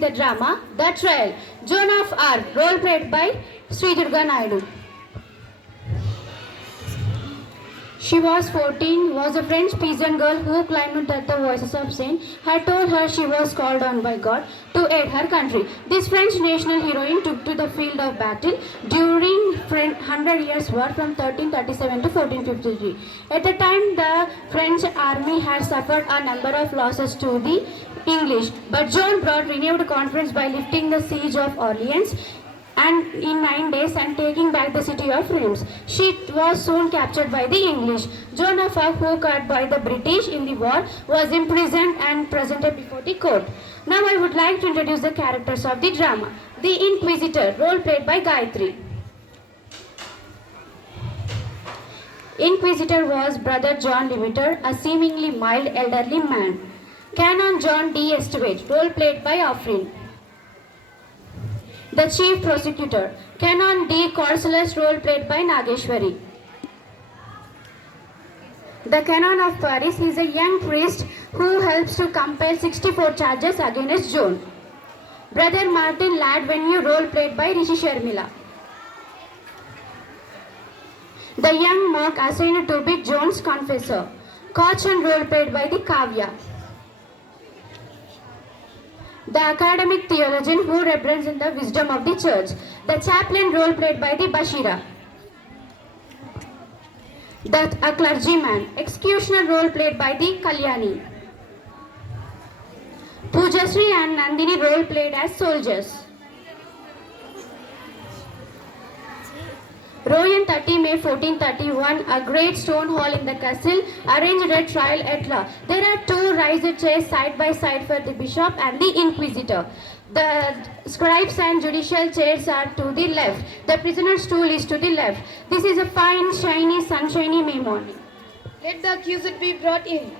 the drama The Trial, Joan of Arc, role played by Sri Durga Naidu. She was 14, was a French peasant girl who claimed that the voices of saints had told her she was called on by God to aid her country. This French national heroine took to the field of battle during Hundred Years' War from 1337 to 1453. At the time, the French army had suffered a number of losses to the English, but Joan brought renewed confidence by lifting the siege of Orleans and in 9 days and taking back the city of Reims. She was soon captured by the English. Joan of Arc, who caught by the British in the war, was imprisoned and presented before the court. Now I would like to introduce the characters of the drama. The Inquisitor, role played by Gayatri. Inquisitor was Brother John Limiter, a seemingly mild elderly man. Canon John D. Estevate, role played by Afrin. The Chief Prosecutor, Canon D. Corselus, role played by Nageshwari. The Canon of Paris is a young priest who helps to compel 64 charges against Joan. Brother Martin Ladvenue, role played by Rishi Sharmila. The young monk assigned to be Joan's confessor, Caution, role played by the Kavya. The academic theologian who represents the wisdom of the church, the chaplain, role played by the Bashira. A clergyman, executioner, role played by the Kalyani. Pujasri and Nandini, role played as soldiers. Royan 30 May 1431, a great stone hall in the castle arranged a trial at law. There are two raised chairs side by side for the bishop and the inquisitor. The scribes and judicial chairs are to the left. The prisoner's stool is to the left. This is a fine, shiny, sunshiny May morning. Let the accused be brought in.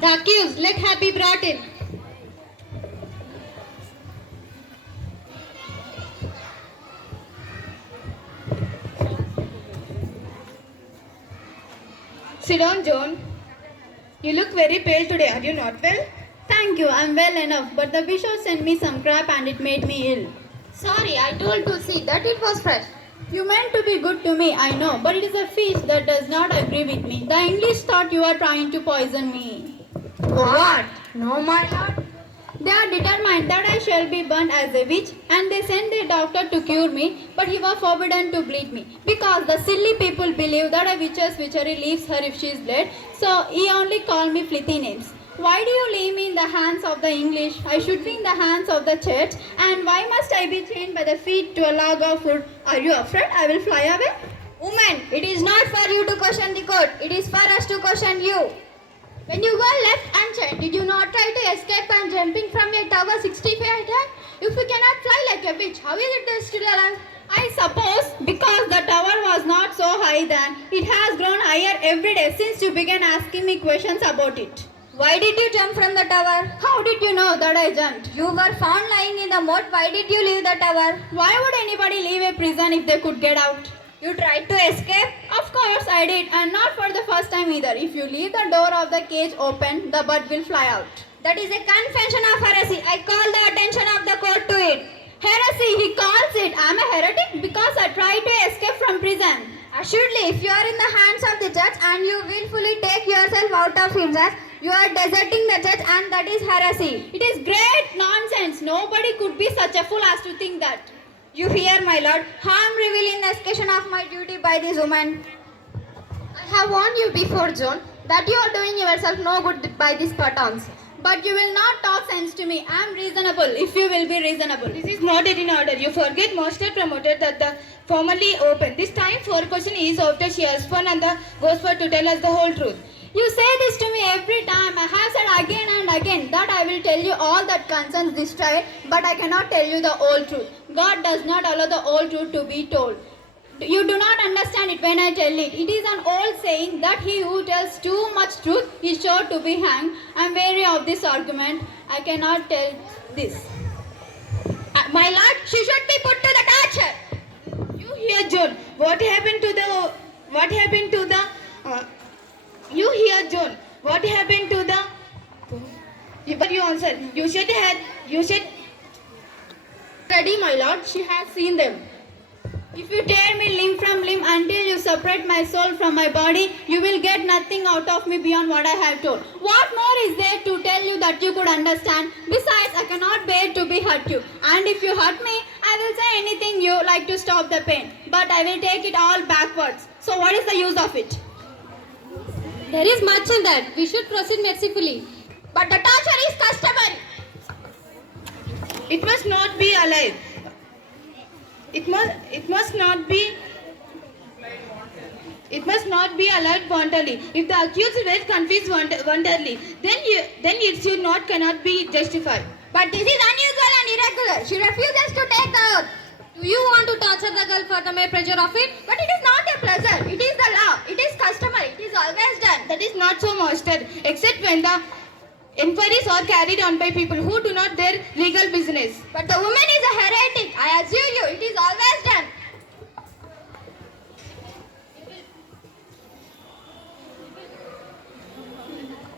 The accused, let her be brought in. Sit down, Joan. You look very pale today. Are you not well? Thank you, I'm well enough, but the bishop sent me some crap and it made me ill. Sorry, I told to see that it was fresh. You meant to be good to me, I know, but it is a feast that does not agree with me. The English thought you are trying to poison me. What? No, my lord. They are determined that I shall be burnt as a witch, and they sent their doctor to cure me, but he was forbidden to bleed me, because the silly people believe that a witch's witchery leaves her if she is bled, so he only called me filthy names. Why do you leave me in the hands of the English? I should be in the hands of the church, and why must I be chained by the feet to a log of wood? Are you afraid I will fly away? Woman, it is not for you to question the court. It is for us to question you. When you were left unchained, did you not try to escape and jumping from a tower 60 feet high? If you cannot fly like a witch, how is it that still alive? I suppose because the tower was not so high then, it has grown higher every day since you began asking me questions about it. Why did you jump from the tower? How did you know that I jumped? You were found lying in the moat. Why did you leave the tower? Why would anybody leave a prison if they could get out? You tried to escape? Of course I did, and not for the first time either. If you leave the door of the cage open, the bird will fly out. That is a confession of heresy. I call the attention of the court to it. Heresy, he calls it. I am a heretic because I tried to escape from prison. Assuredly, if you are in the hands of the judge and you willfully take yourself out of his hands, you are deserting the judge, and that is heresy. It is great nonsense. Nobody could be such a fool as to think that. You hear, my lord, harm revealing the execution of my duty by this woman. I have warned you before, Joan, that you are doing yourself no good by these patterns. But you will not talk sense to me. I am reasonable, if you will be reasonable. This is not in order. You forget Master promoted that the formally open. This time for question is after she has fun and the goes for to tell us the whole truth. You say this to me every time. I have said again and again that I will tell you all that concerns this trial, but I cannot tell you the whole truth. God does not allow the whole truth to be told. You do not understand it when I tell it. It is an old saying that he who tells too much truth is sure to be hanged. I am wary of this argument. I cannot tell this. My lord, she should be put to the torture. You hear, John? What happened to the? You hear, John? What happened to the? But you answer. You should. Ready, my lord, she has seen them. If you tear me limb from limb until you separate my soul from my body, you will get nothing out of me beyond what I have told. What more is there to tell you that you could understand? Besides, I cannot bear to be hurt you. And if you hurt me, I will say anything you like to stop the pain. But I will take it all backwards. So what is the use of it? There is much in that. We should proceed mercifully. But the torture is customary. It must not be alive. It must not be allowed wantonly. If the accused were confused wantonly, then it should not cannot be justified. But this is unusual and irregular. She refuses to take the oath. Do you want to torture the girl for the mere pleasure of it? But it is not a pleasure. It is the law. It is customary. It is always done. That is not so, master, except when the inquiries are carried on by people who do not their legal business. But the woman is a heretic. I assure you, it is always done.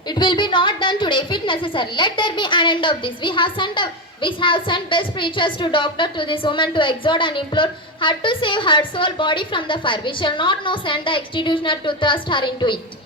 It will be not done today if it necessary. Let there be an end of this. We have sent best preachers to doctor to this woman to exhort and implore her to save her soul body from the fire. We shall not now send the executioner to thrust her into it.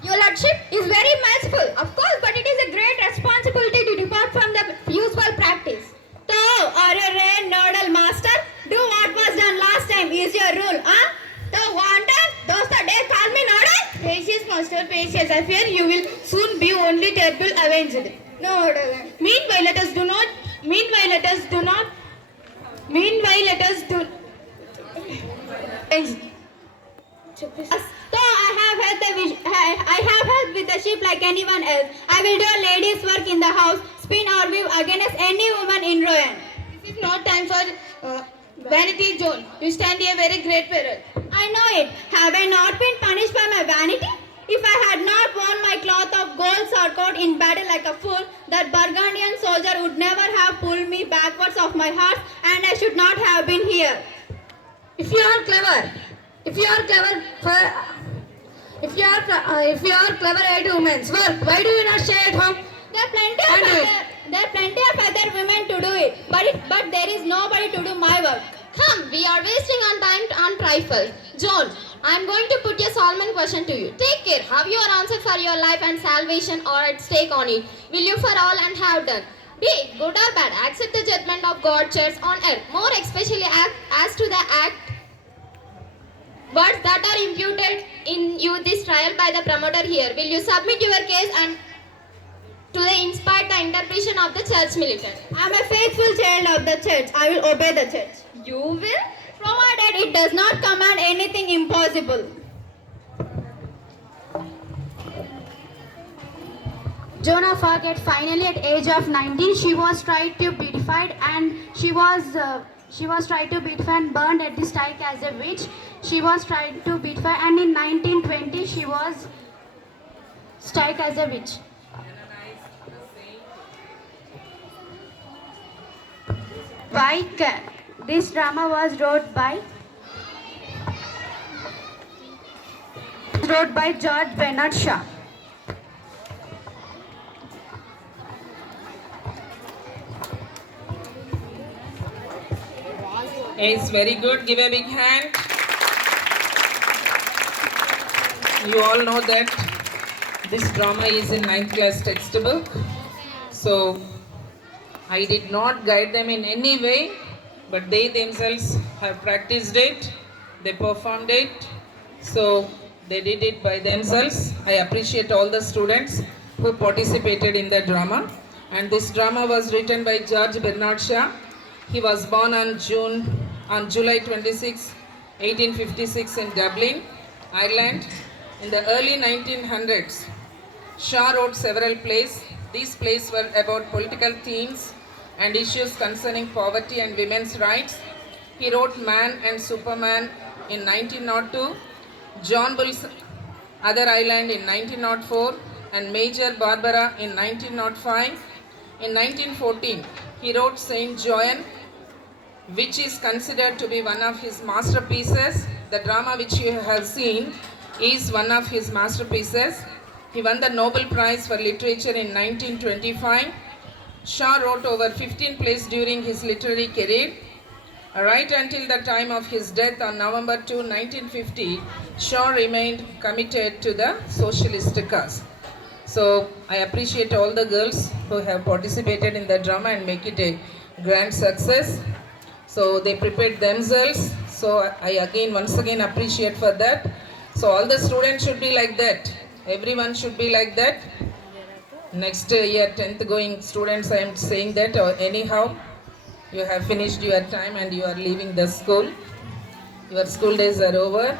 Your Lordship is very merciful, of course, but it is a great responsibility to depart from the usual practice. Thou are a rare nodal master. Do what was done last time is your rule, huh? Thou wanton, those that dare call me nodal? Patience, master, patience. I fear you will soon be only terrible avenged. No, Meanwhile, let us do. Though I have helped with the sheep like anyone else. I will do a lady's work in the house, spin or weave against any woman in ruin. This is not time for vanity, John. You stand here very great peril. I know it. Have I not been punished by my vanity? If I had not worn my cloth of gold surcoat in battle like a fool, that Burgundian soldier would never have pulled me backwards of my horse, and I should not have been here. If you are clever at women's work, why do you not stay at home? There are plenty of other women to do it, but there is nobody to do my work. Come, we are wasting on time on trifles. John, I am going to put a solemn question to you. Take care. Have you an answer for your life and salvation or at stake on it? Will you for all and have done? Be it good or bad, accept the judgment of God, church on earth. More especially as to the act words that are imputed in you this trial by the promoter here. Will you submit your case and to the inspired the interpretation of the church militant? I am a faithful child of the church. I will obey the church. You will? Provided it does not command anything impossible. Joan of Arc, finally at age of 19, she was tried to be beatified and she was tried to beatify and burned at the stake as a witch. She was tried to beatify and in 1920 she was stake as a witch. This drama was wrote by George Bernard Shaw. It's very good. Give a big hand. You all know that this drama is in 9th class textbook. So I did not guide them in any way, but they themselves have practiced it. They performed it. So they did it by themselves. I appreciate all the students who participated in the drama. And this drama was written by George Bernard Shaw. He was born on July 26, 1856 in Dublin, Ireland. In the early 1900s, Shaw wrote several plays. These plays were about political themes and issues concerning poverty and women's rights. He wrote Man and Superman in 1902, John Bull's Other Island in 1904, and Major Barbara in 1905. In 1914, he wrote Saint Joan, which is considered to be one of his masterpieces. The drama which you have seen is one of his masterpieces. He won the Nobel Prize for Literature in 1925. Shaw wrote over 15 plays during his literary career. Right until the time of his death on November 2, 1950, Shaw remained committed to the socialist cause. So I appreciate all the girls who have participated in the drama and make it a grand success. So they prepared themselves. So I once again appreciate for that. So all the students should be like that. Everyone should be like that. Next year 10th going students, I am saying that, or anyhow, you have finished your time and you are leaving the school. Your school days are over.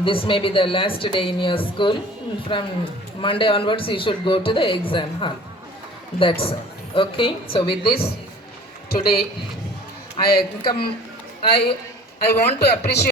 This may be the last day in your school. From Monday onwards, you should go to the exam hall. That's all. Okay. So with this, today I want to appreciate